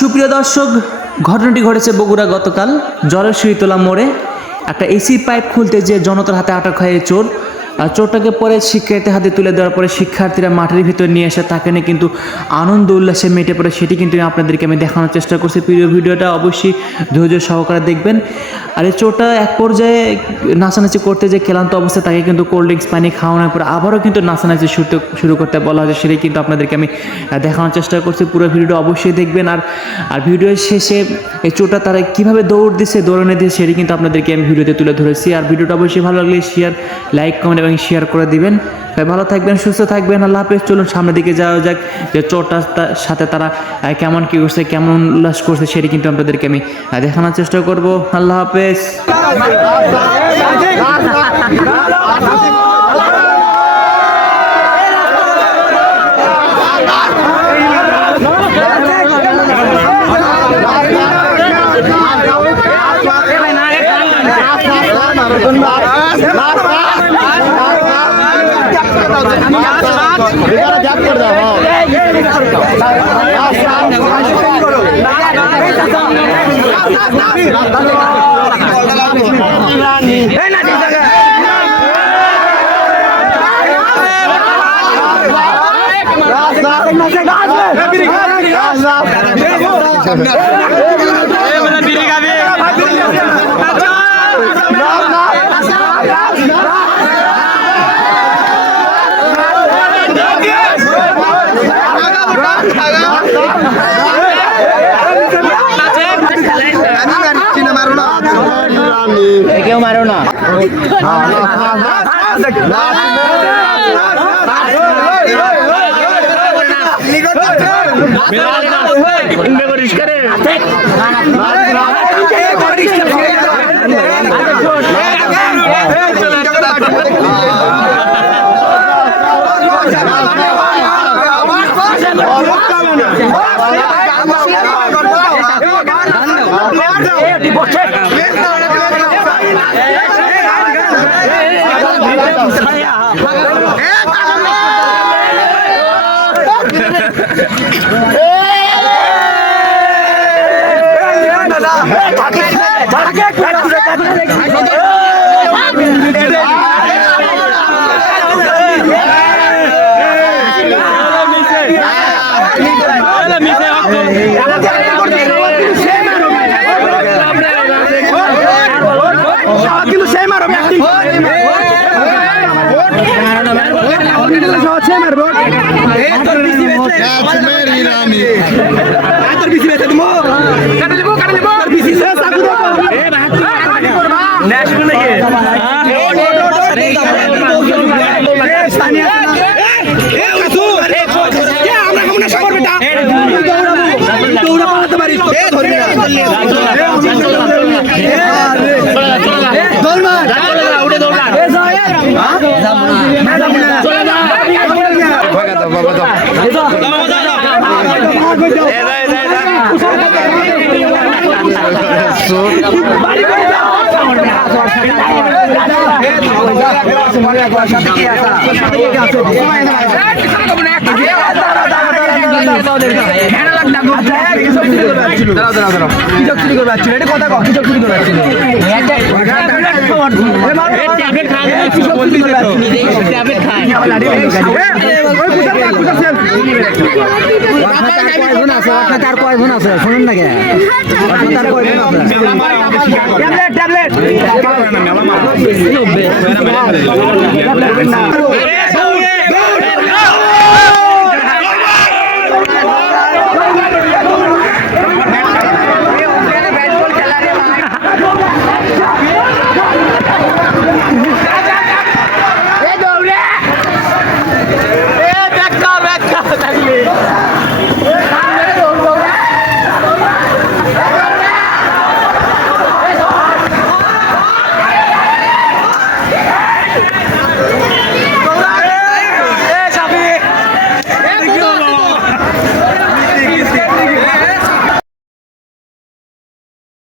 সুপ্রিয় দর্শক, ঘটনাটি ঘটেছে বগুড়া গতকাল জলের সিঁড়িতলা মোড়ে। একটা এসি পাইপ খুলতে যে জনতার হাতে আটক হয় এই চোর। চোরটাকে পরে শিক্ষার্থীর হাতে তুলে দেওয়ার পরে শিক্ষার্থীরা মাঠের ভিতর নিয়ে এসে তাকে নিয়ে কিন্তু আনন্দ উল্লাসে মেটে পড়ে, সেটি কিন্তু আপনাদেরকে আমি দেখানোর চেষ্টা করছি। প্রিয় ভিডিওটা অবশ্যই ধৈর্য সহকারে দেখবেন। আর এই চোরটা এক পর্যায়ে নাচানাচি করতে যে ক্লান্ত অবস্থায় তাকে কিন্তু কোল্ড ড্রিঙ্কস পানি খাওয়ানোর পর আবারও কিন্তু নাচানাচি শুরু করতে বলা হয়েছে, সেটাই কিন্তু আপনাদেরকে আমি দেখানোর চেষ্টা করছি। পুরো ভিডিওটা অবশ্যই দেখবেন। আর ভিডিওর শেষে এই চোরটা তারা কীভাবে দৌড় দিচ্ছে, দৌড়ানো দিচ্ছে, সেটি কিন্তু আপনাদেরকে আমি ভিডিওতে তুলে ধরেছি। আর ভিডিওটা অবশ্যই ভালো লাগলে শেয়ার, লাইক, কমেন্ট এবং শেয়ার করে দিবেন। ভালো থাকবেন, সুস্থ থাকবেন, আল্লাহ হাফেজ। চলুন সামনের দিকে যাওয়া যাক, যে চোরটার সাথে তারা কেমন কী করছে, কেমন উল্লাস করছে, সেটি কিন্তু আপনাদেরকে আমি দেখানোর চেষ্টা করব। আল্লাহ হাফেজ। কেউ মারো না। শুনুন না ট্যাবলেট